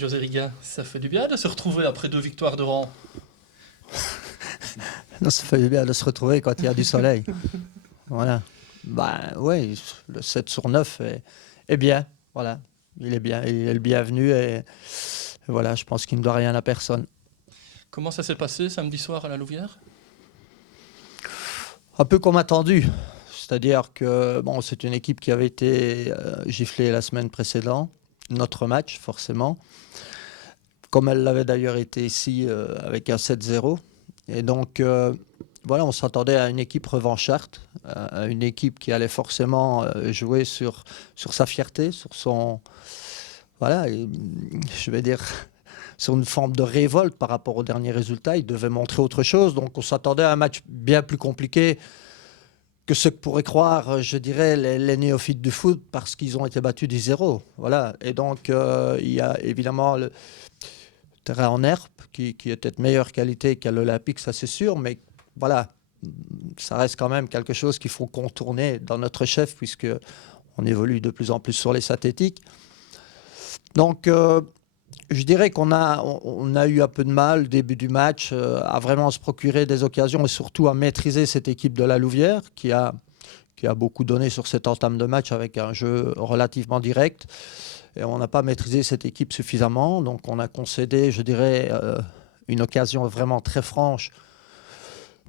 José Riga, ça fait du bien de se retrouver après 2 victoires de rang. Non, ça fait bien de se retrouver quand il y a du soleil. Voilà. Ben oui, le 7 sur 9 est bien. Voilà. Il est bien. Il est le bienvenu et voilà, je pense qu'il ne doit rien à personne. Comment ça s'est passé samedi soir à la Louvière? Un peu comme attendu. C'est-à-dire que bon, c'est une équipe qui avait été giflée la semaine précédente. Notre match, forcément. Comme elle l'avait d'ailleurs été ici avec un 7-0. Et donc, voilà, on s'attendait à une équipe revancharde, à une équipe qui allait forcément jouer sur sa fierté, sur son. Voilà, je vais dire, sur une forme de révolte par rapport aux derniers résultats. Ils devaient montrer autre chose. Donc, on s'attendait à un match bien plus compliqué que ce que pourraient croire, je dirais, les néophytes du foot parce qu'ils ont été battus 10-0. Voilà. Et donc, il y a évidemment le terrain en herbe qui est peut-être meilleure qualité qu'à l'Olympique, ça c'est sûr, mais voilà, ça reste quand même quelque chose qu'il faut contourner dans notre chef puisque on évolue de plus en plus sur les synthétiques. Donc, je dirais qu'on a eu un peu de mal, début du match, à vraiment se procurer des occasions et surtout à maîtriser cette équipe de la Louvière qui a beaucoup donné sur cette entame de match avec un jeu relativement direct. Et on n'a pas maîtrisé cette équipe suffisamment. Donc on a concédé, je dirais, une occasion vraiment très franche,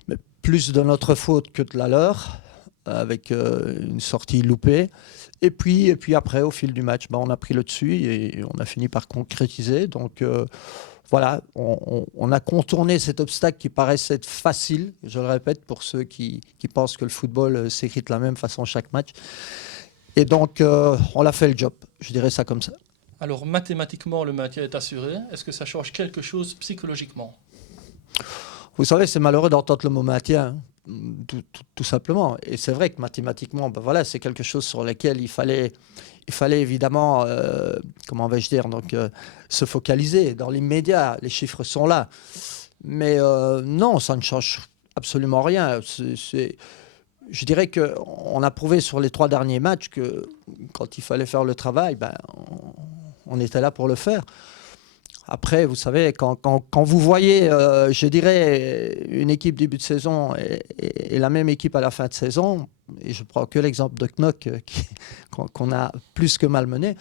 mais plus de notre faute que de la leur, avec une sortie loupée. Et puis après, au fil du match, on a pris le dessus et on a fini par concrétiser. Donc voilà, on a contourné cet obstacle qui paraissait être facile, je le répète, pour ceux qui pensent que le football s'écrit de la même façon chaque match. Et donc, on a fait le job, je dirais ça comme ça. Alors mathématiquement, le maintien est assuré. Est-ce que ça change quelque chose psychologiquement? Vous savez, c'est malheureux d'entendre le mot maintien, tout simplement. Et c'est vrai que mathématiquement, voilà, c'est quelque chose sur lequel il fallait évidemment, comment vais-je dire, donc, se focaliser dans l'immédiat. Les chiffres sont là. Mais non, ça ne change absolument rien. Je dirais qu'on a prouvé sur les 3 derniers matchs que quand il fallait faire le travail, on était là pour le faire. Après, vous savez, quand vous voyez, je dirais, une équipe début de saison et la même équipe à la fin de saison, et je prends que l'exemple de Knock qu'on a plus que malmené,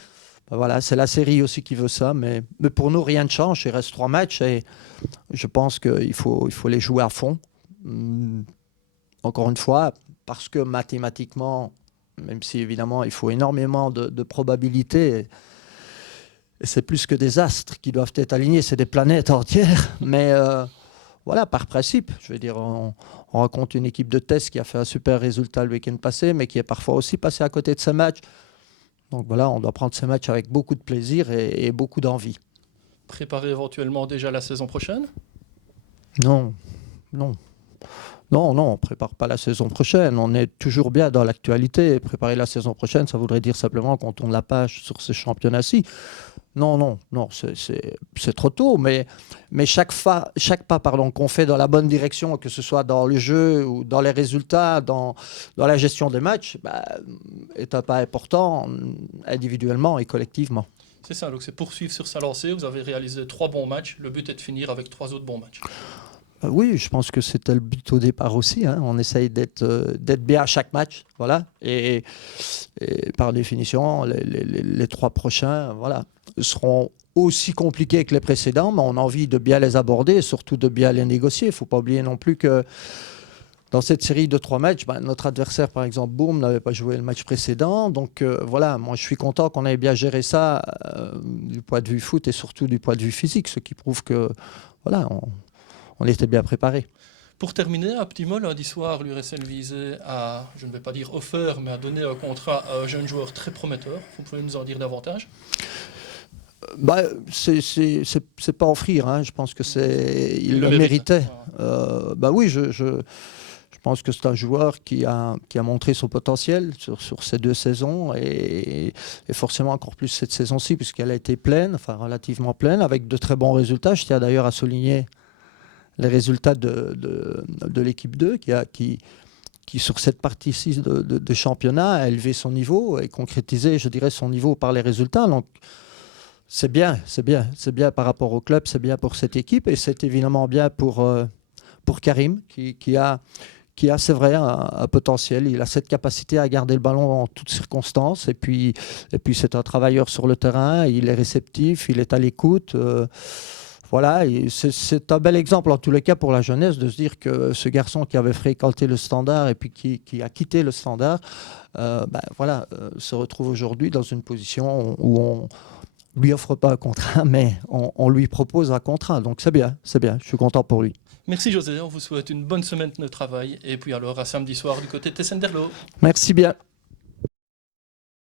voilà, c'est la série aussi qui veut ça, mais pour nous, rien ne change. Il reste 3 matchs et je pense qu'il faut les jouer à fond. Encore une fois, parce que mathématiquement, même si évidemment il faut énormément de probabilités, et c'est plus que des astres qui doivent être alignés, c'est des planètes entières, mais voilà, par principe, je veux dire, on rencontre une équipe de test qui a fait un super résultat le week-end passé, mais qui est parfois aussi passé à côté de ce match. Donc voilà, on doit prendre ce match avec beaucoup de plaisir et beaucoup d'envie. Préparer éventuellement déjà la saison prochaine? Non, non. Non, on ne prépare pas la saison prochaine. On est toujours bien dans l'actualité. Préparer la saison prochaine, ça voudrait dire simplement qu'on tourne la page sur ce championnat-ci. Non, c'est trop tôt. Mais chaque pas qu'on fait dans la bonne direction, que ce soit dans le jeu ou dans les résultats, dans la gestion des matchs, est un pas important individuellement et collectivement. C'est ça, donc c'est poursuivre sur sa lancée. Vous avez réalisé 3 bons matchs. Le but est de finir avec 3 autres bons matchs. Oui, je pense que c'était le but au départ aussi. On essaye d'être bien à chaque match. Voilà. Et par définition, les 3 prochains seront aussi compliqués que les précédents, mais on a envie de bien les aborder et surtout de bien les négocier. Il ne faut pas oublier non plus que dans cette série de 3 matchs, notre adversaire, par exemple, Boom, n'avait pas joué le match précédent. Donc voilà, moi je suis content qu'on ait bien géré ça du point de vue foot et surtout du point de vue physique, ce qui prouve que voilà, on était bien préparé. Pour terminer, à petit mot, lundi soir, l'URSL visait à, je ne vais pas dire offert, mais à donner un contrat à un jeune joueur très prometteur. Vous pouvez nous en dire davantage? C'est pas offrir, je pense que il le méritait. Oui, je pense que c'est un joueur qui a montré son potentiel sur ces 2 saisons et forcément encore plus cette saison-ci puisqu'elle a été pleine, enfin relativement pleine, avec de très bons résultats. Je tiens d'ailleurs à souligner les résultats de l'équipe 2 qui sur cette partie-ci de championnat a élevé son niveau et concrétisé, je dirais, son niveau par les résultats. Donc C'est bien, c'est bien. C'est bien par rapport au club, c'est bien pour cette équipe et c'est évidemment bien pour Karim qui a, c'est vrai, un potentiel. Il a cette capacité à garder le ballon en toutes circonstances. Et puis c'est un travailleur sur le terrain. Il est réceptif, il est à l'écoute. Voilà, et c'est un bel exemple en tous les cas pour la jeunesse de se dire que ce garçon qui avait fréquenté le Standard et puis qui a quitté le Standard, voilà, se retrouve aujourd'hui dans une position où on lui offre pas un contrat, mais on lui propose un contrat. Donc c'est bien, c'est bien. Je suis content pour lui. Merci José, on vous souhaite une bonne semaine de travail et puis alors à samedi soir du côté de Tessenderlo. Merci bien.